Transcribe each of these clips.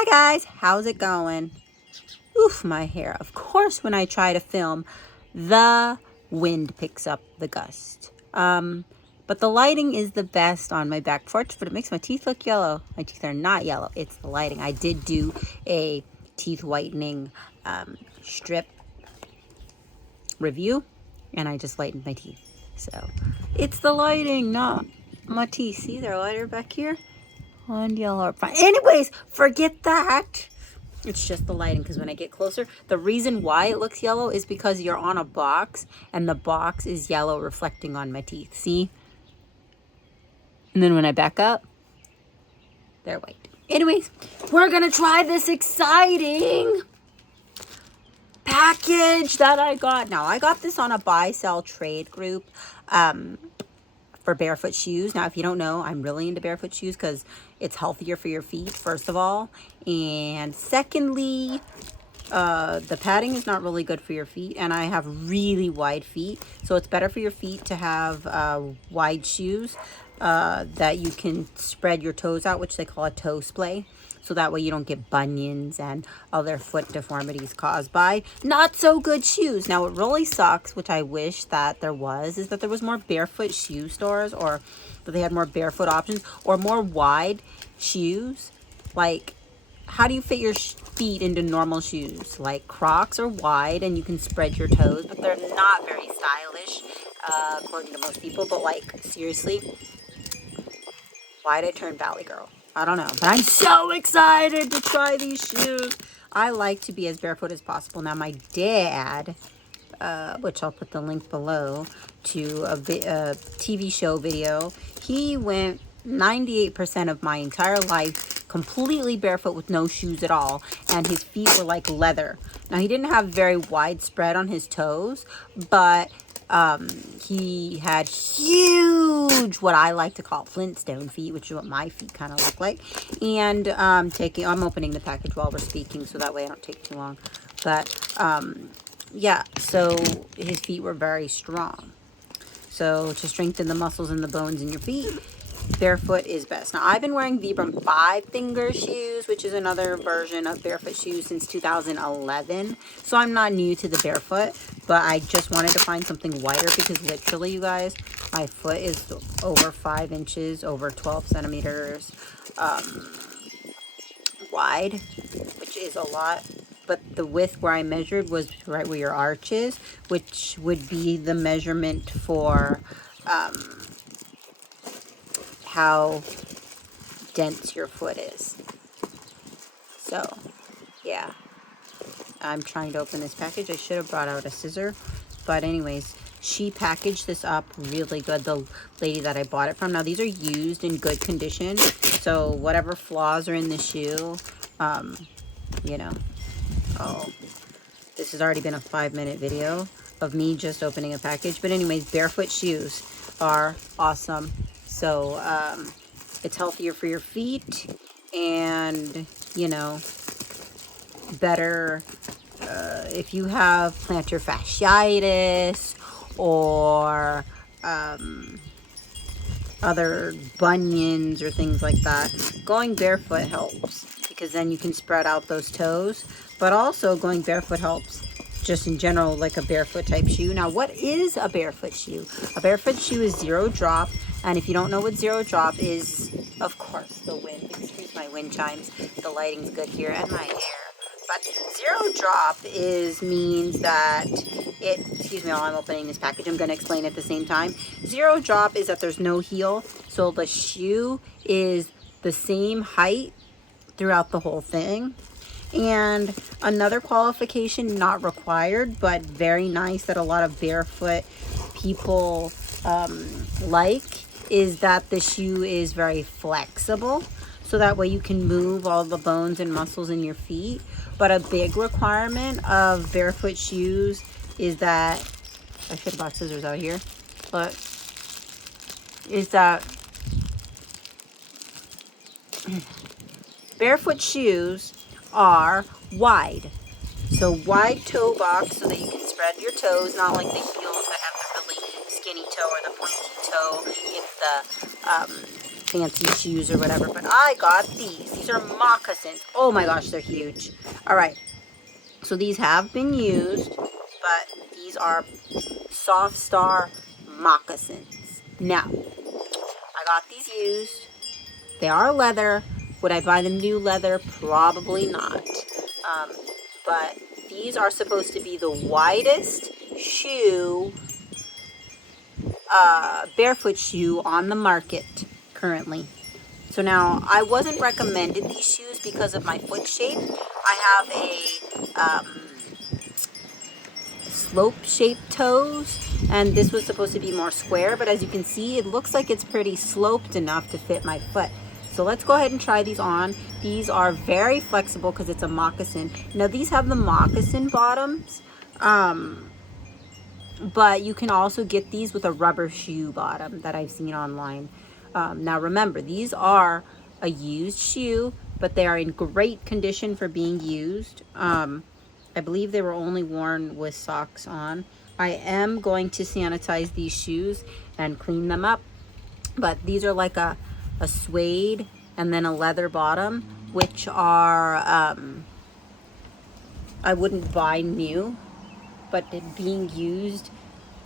Hi guys, how's it going? Oof, my hair. Of course, when I try to film, the wind picks up the gust. But the lighting is the best on my back porch, but it makes my teeth look yellow. My teeth are not yellow, it's the lighting. I did do a teeth whitening strip review, and I just lightened my teeth. So, it's the lighting, not my teeth. See, they're lighter back here. And yellow are fine. Anyways, forget that. It's just the lighting, because when I get closer, the reason why it looks yellow is because you're on a box and the box is yellow reflecting on my teeth. See? And then when I back up, they're white. Anyways, we're gonna try this exciting package that I got. Now, I got this on a buy, sell, trade group for barefoot shoes. Now, if you don't know, I'm really into barefoot shoes because it's healthier for your feet, first of all. And secondly, the padding is not really good for your feet, and I have really wide feet, so it's better for your feet to have wide shoes that you can spread your toes out, which they call a toe splay, so that way you don't get bunions and other foot deformities caused by not so good shoes. Now, what really sucks, which I wish that there was, is that there was more barefoot shoe stores, or that they had more barefoot options or more wide shoes. Like, how do you fit your feet into normal shoes? Like, Crocs are wide and you can spread your toes, but they're not very stylish, according to most people. But like, seriously, why'd I turn Valley Girl? I don't know, but I'm so excited to try these shoes. I like to be as barefoot as possible. Now, my dad, which I'll put the link below, to a TV show video, he went 98% of my entire life completely barefoot with no shoes at all, and his feet were like leather. Now, he didn't have very wide spread on his toes, but he had huge, what I like to call Flintstone feet, which is what my feet kind of look like. And I'm opening the package while we're speaking, so that way I don't take too long. But yeah, so his feet were very strong. So to strengthen the muscles and the bones in your feet, barefoot is best. Now, I've been wearing Vibram 5-finger shoes, which is another version of barefoot shoes, since 2011. So I'm not new to the barefoot, but I just wanted to find something wider because literally, you guys, my foot is over 5 inches, over 12 centimeters wide, which is a lot. But the width where I measured was right where your arch is, which would be the measurement for how dense your foot is. So, yeah. I'm trying to open this package. I should have brought out a scissor. But anyways, she packaged this up really good, the lady that I bought it from. Now, these are used in good condition. So, whatever flaws are in the shoe, you know. Oh, this has already been a 5-minute video of me just opening a package. But anyways, barefoot shoes are awesome. So, it's healthier for your feet, and, you know, better if you have plantar fasciitis or other bunions or things like that. Going barefoot helps, because then you can spread out those toes, but also going barefoot helps just in general, like a barefoot type shoe. Now, what is a barefoot shoe? A barefoot shoe is zero drop. And if you don't know what zero drop is, of course, the wind. Excuse my wind chimes. The lighting's good here, and my hair. But zero drop means that excuse me while I'm opening this package, I'm going to explain at the same time. Zero drop is that there's no heel. So the shoe is the same height throughout the whole thing. And another qualification, not required, but very nice, that a lot of barefoot people like, is that the shoe is very flexible, so that way you can move all the bones and muscles in your feet. But a big requirement of barefoot shoes is that, I should have brought scissors out here, but is that barefoot shoes are wide. So wide toe box, so that you can spread your toes, not like the heels that have the really skinny toe or the pointy toe if the fancy shoes or whatever, but I got these. These are moccasins. Oh my gosh, they're huge. All right, so these have been used, but these are Softstar moccasins. Now, I got these used. They are leather. Would I buy them new leather? Probably not. But these are supposed to be the widest shoe, barefoot shoe on the market currently. So now, I wasn't recommended these shoes because of my foot shape. I have a slope-shaped toes, and this was supposed to be more square, but as you can see, it looks like it's pretty sloped enough to fit my foot. So let's go ahead and try these on. These are very flexible because it's a moccasin. Now these have the moccasin bottoms, but you can also get these with a rubber shoe bottom that I've seen online. Now remember, these are a used shoe, but they are in great condition for being used. I believe they were only worn with socks on. I am going to sanitize these shoes and clean them up, but these are like a suede and then a leather bottom, which are, I wouldn't buy new, but being used,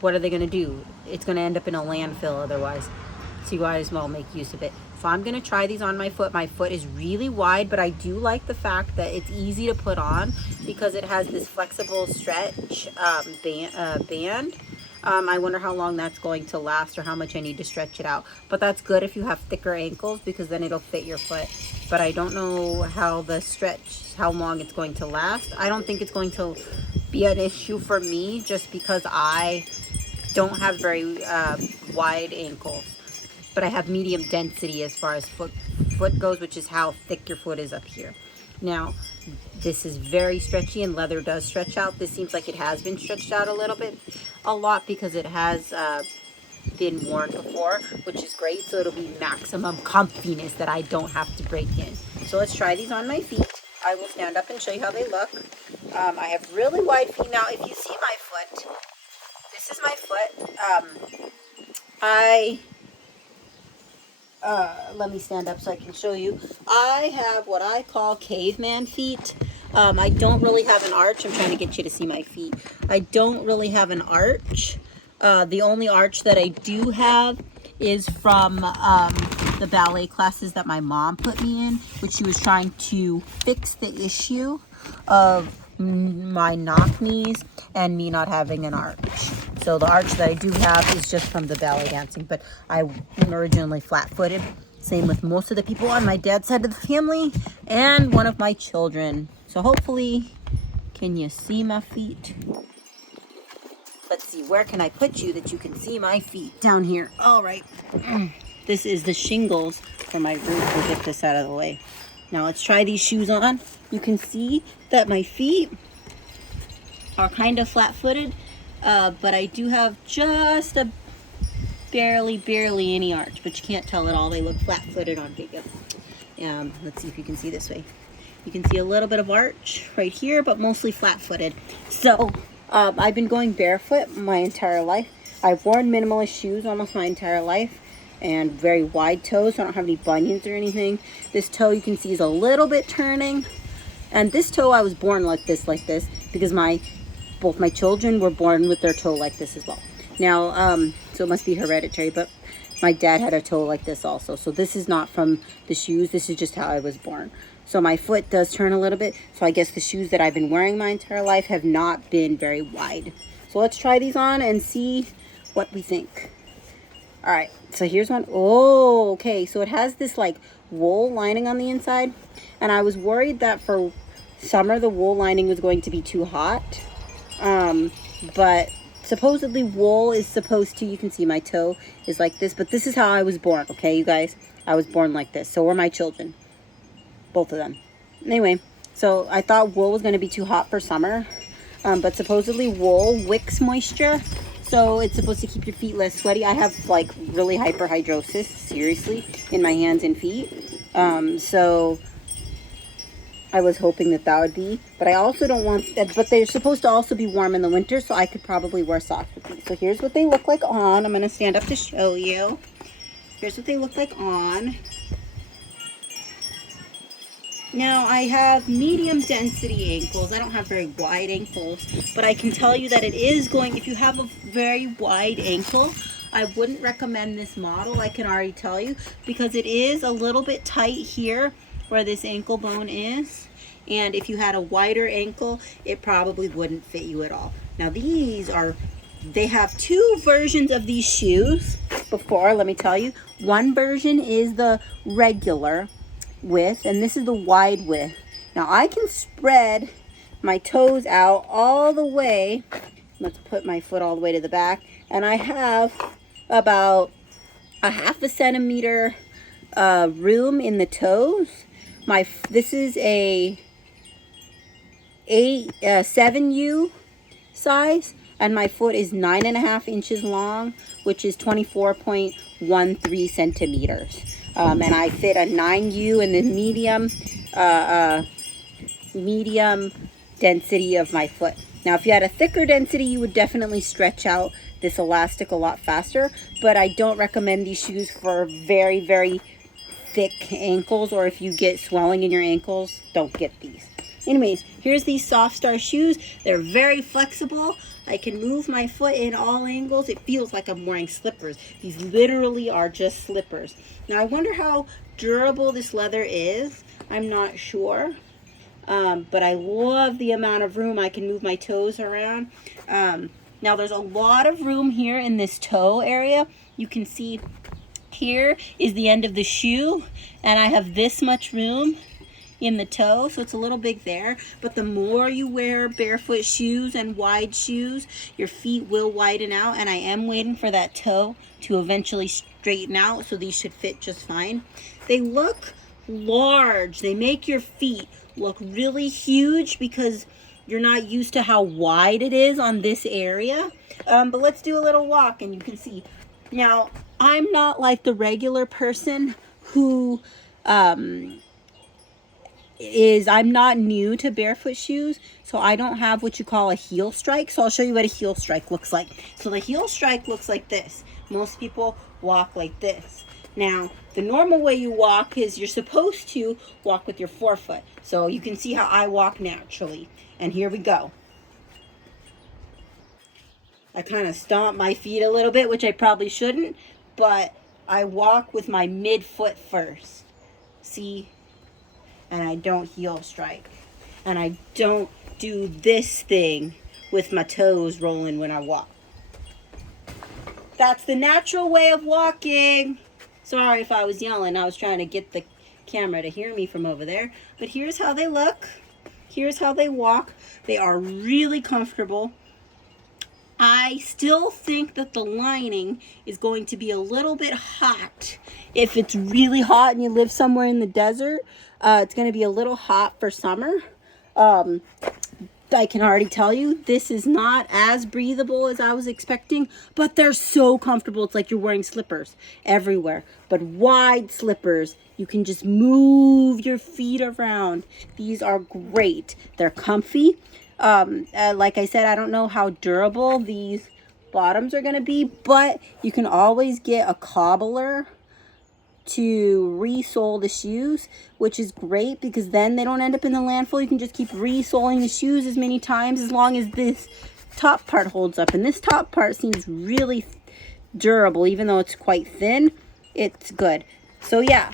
what are they going to do? It's going to end up in a landfill otherwise. So you might as well make use of it. So I'm going to try these on my foot. My foot is really wide, but I do like the fact that it's easy to put on because it has this flexible stretch band. I wonder how long that's going to last or how much I need to stretch it out. But that's good if you have thicker ankles because then it'll fit your foot. But I don't know how long it's going to last. I don't think it's going to be an issue for me just because I don't have very wide ankles. But I have medium density as far as foot goes, which is how thick your foot is up here. Now, this is very stretchy, and leather does stretch out. This seems like it has been stretched out a lot because it has been worn before, which is great. So it'll be maximum comfiness that I don't have to break in. So let's try these on my feet. I will stand up and show you how they look. I have really wide feet. Now, if you see my foot, this is my foot. Let me stand up so I can show you. I have what I call caveman feet. I don't really have an arch. I'm trying to get you to see my feet. I don't really have an arch. The only arch that I do have is from the ballet classes that my mom put me in, which she was trying to fix the issue of my knock knees and me not having an arch. So the arch that I do have is just from the ballet dancing, but I'm originally flat-footed. Same with most of the people on my dad's side of the family and one of my children. So hopefully, can you see my feet? Let's see, where can I put you that you can see my feet? Down here. All right. This is the shingles for my roof. We'll get this out of the way. Now let's try these shoes on. You can see that my feet are kind of flat-footed, but I do have just a barely any arch, but you can't tell at all. They look flat-footed on video. Let's see if you can see this way. You can see a little bit of arch right here, but mostly flat-footed. So I've been going barefoot my entire life. I've worn minimalist shoes almost my entire life and very wide toes, so I don't have any bunions or anything. This toe you can see is a little bit turning, and this toe I was born like this because both my children were born with their toe like this as well. Now, so it must be hereditary, but my dad had a toe like this also. So this is not from the shoes. This is just how I was born. So my foot does turn a little bit. So I guess the shoes that I've been wearing my entire life have not been very wide. So let's try these on and see what we think. All right, so here's one. Oh, okay. So it has this like wool lining on the inside. And I was worried that for summer, the wool lining was going to be too hot. But supposedly wool is supposed to, you can see my toe is like this, but this is how I was born, okay, you guys? I was born like this. So were my children. Both of them. Anyway, so I thought wool was going to be too hot for summer, but supposedly wool wicks moisture, so it's supposed to keep your feet less sweaty. I have like really hyperhidrosis, seriously, in my hands and feet, so I was hoping that would be, but I also don't want that, but they're supposed to also be warm in the winter, so I could probably wear socks with these. So here's what they look like on. I'm going to stand up to show you. Here's what they look like on. Now I have medium density ankles. I don't have very wide ankles, but I can tell you that it is going, if you have a very wide ankle, I wouldn't recommend this model, I can already tell you, because it is a little bit tight here where this ankle bone is. And if you had a wider ankle, it probably wouldn't fit you at all. Now these are, they have two versions of these shoes before, let me tell you. One version is the regular width, and this is the wide width. Now I can spread my toes out all the way. Let's put my foot all the way to the back, and I have about a half a centimeter room in the toes. This is a 7U size, and my foot is 9.5 inches long, which is 24.13 centimeters. And I fit a 9U in the medium density of my foot. Now, if you had a thicker density, you would definitely stretch out this elastic a lot faster, but I don't recommend these shoes for very, very thick ankles, or if you get swelling in your ankles, don't get these. Anyways, here's these Softstar shoes. They're very flexible. I can move my foot in all angles. It feels like I'm wearing slippers. These literally are just slippers. Now, I wonder how durable this leather is. I'm not sure. But I love the amount of room I can move my toes around. Now, there's a lot of room here in this toe area. You can see here is the end of the shoe, and I have this much room in the toe, so it's a little big there. But the more you wear barefoot shoes and wide shoes, your feet will widen out, and I am waiting for that toe to eventually straighten out, so these should fit just fine. They look large. They make your feet look really huge because you're not used to how wide it is on this area. But let's do a little walk and you can see. Now, I'm not like the regular person who I'm not new to barefoot shoes, so I don't have what you call a heel strike. So I'll show you what a heel strike looks like. So the heel strike looks like this. Most people walk like this. Now, the normal way you walk is you're supposed to walk with your forefoot. So you can see how I walk naturally. And here we go. I kind of stomp my feet a little bit, which I probably shouldn't, but I walk with my midfoot first. See? And I don't heel strike. And I don't do this thing with my toes rolling when I walk. That's the natural way of walking. Sorry if I was yelling. I was trying to get the camera to hear me from over there. But here's how they look. Here's how they walk. They are really comfortable. I still think that the lining is going to be a little bit hot. If it's really hot and you live somewhere in the desert, it's going to be a little hot for summer. I can already tell you this is not as breathable as I was expecting, but they're so comfortable. It's like you're wearing slippers everywhere, but wide slippers. You can just move your feet around. These are great. They're comfy. Like I said, I don't know how durable these bottoms are going to be, but you can always get a cobbler to re-sole the shoes, which is great because then they don't end up in the landfill. You can just keep re-soling the shoes as many times as long as this top part holds up. And this top part seems really durable, even though it's quite thin. It's good. So yeah,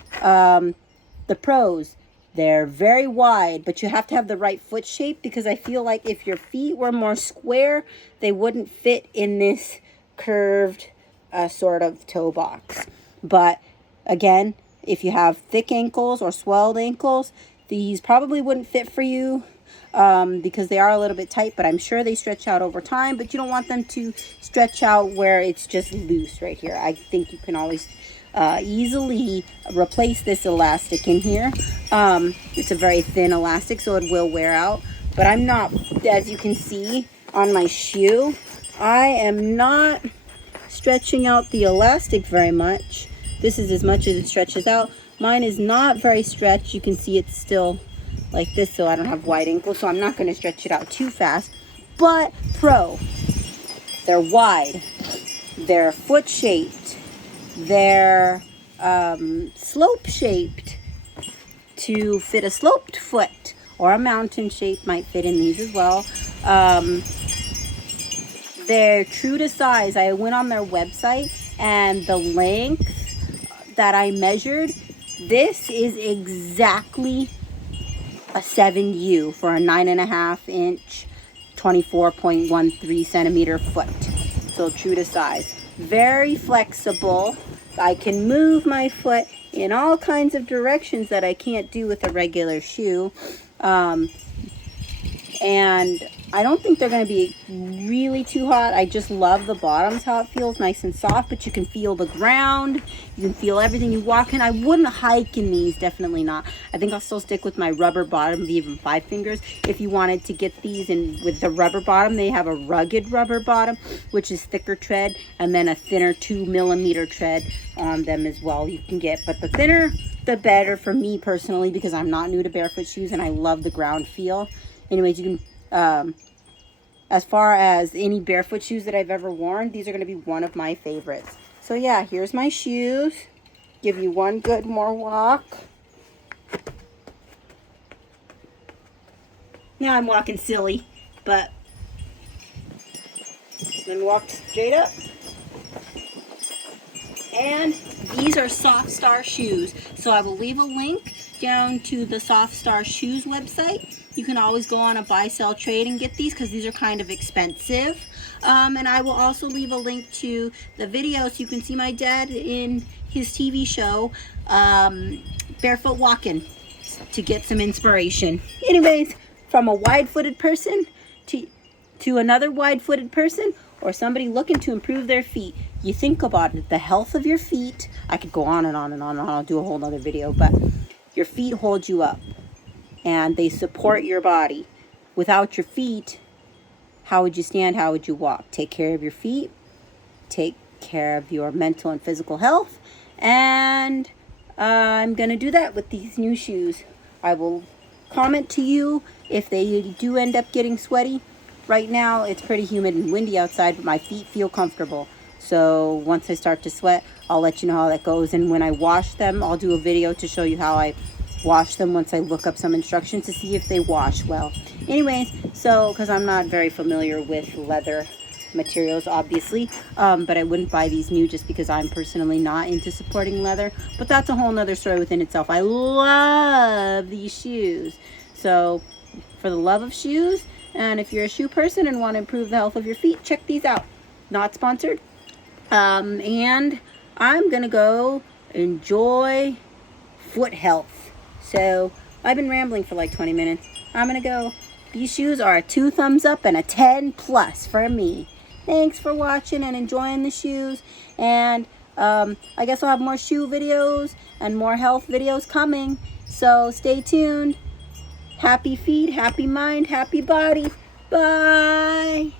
the pros, they're very wide, but you have to have the right foot shape because I feel like if your feet were more square, they wouldn't fit in this curved sort of toe box. But again, if you have thick ankles or swelled ankles, these probably wouldn't fit for you because they are a little bit tight, but I'm sure they stretch out over time, but you don't want them to stretch out where it's just loose right here. I think you can always easily replace this elastic in here. It's a very thin elastic, so it will wear out, but I'm not, as you can see on my shoe, I am not stretching out the elastic very much. This is as much as it stretches out. Mine is not very stretched. You can see it's still like this, so I don't have wide ankles, so I'm not going to stretch it out too fast. But pro, they're wide, they're foot shaped, they're slope shaped to fit a sloped foot, or a mountain shape might fit in these as well. They're true to size. I went on their website, and the length that I measured, this is exactly a 7U for a 9.5 inch, 24.13 centimeter foot. So true to size. Very flexible. I can move my foot in all kinds of directions that I can't do with a regular shoe. And I don't think they're going to be really too hot. I just love the bottoms, how it feels nice and soft, but you can feel the ground. You can feel everything you walk in. I wouldn't hike in these, definitely not. I think I'll still stick with my rubber bottom, even 5 fingers. If you wanted to get these in with the rubber bottom, they have a rugged rubber bottom, which is thicker tread, and then a thinner 2mm tread on them as well you can get. But the thinner, the better for me personally, because I'm not new to barefoot shoes and I love the ground feel. Anyways, you can, as far as any barefoot shoes that I've ever worn, these are going to be one of my favorites. So yeah, here's my shoes. Give you one good more walk. Now I'm walking silly, but then walk straight up. And these are Softstar shoes. So I will leave a link down to the Softstar shoes website. You can always go on a buy, sell, trade and get these because these are kind of expensive. And I will also leave a link to the video so you can see my dad in his TV show, Barefoot Walking, to get some inspiration. Anyways, from a wide-footed person to another wide-footed person, or somebody looking to improve their feet, you think about it, the health of your feet. I could go on and on and on and on. I'll do a whole nother video, but your feet hold you up and they support your body. Without your feet, how would you stand? How would you walk? Take care of your feet. Take care of your mental and physical health. And I'm going to do that with these new shoes. I will comment to you if they do end up getting sweaty. Right now, it's pretty humid and windy outside, but my feet feel comfortable. So once I start to sweat, I'll let you know how that goes. And when I wash them, I'll do a video to show you how I wash them once I look up some instructions to see if they wash well. Anyways, so because I'm not very familiar with leather materials, obviously, but I wouldn't buy these new just because I'm personally not into supporting leather. But that's a whole nother story within itself. I love these shoes. So for the love of shoes, and if you're a shoe person and want to improve the health of your feet, check these out. Not sponsored. And I'm gonna go enjoy foot health. So I've been rambling for like 20 minutes. I'm gonna go. These shoes are a 2 thumbs up and a 10 plus for me. Thanks for watching and enjoying the shoes. And I guess I'll have more shoe videos and more health videos coming. So stay tuned. Happy feet, happy mind, happy body. Bye.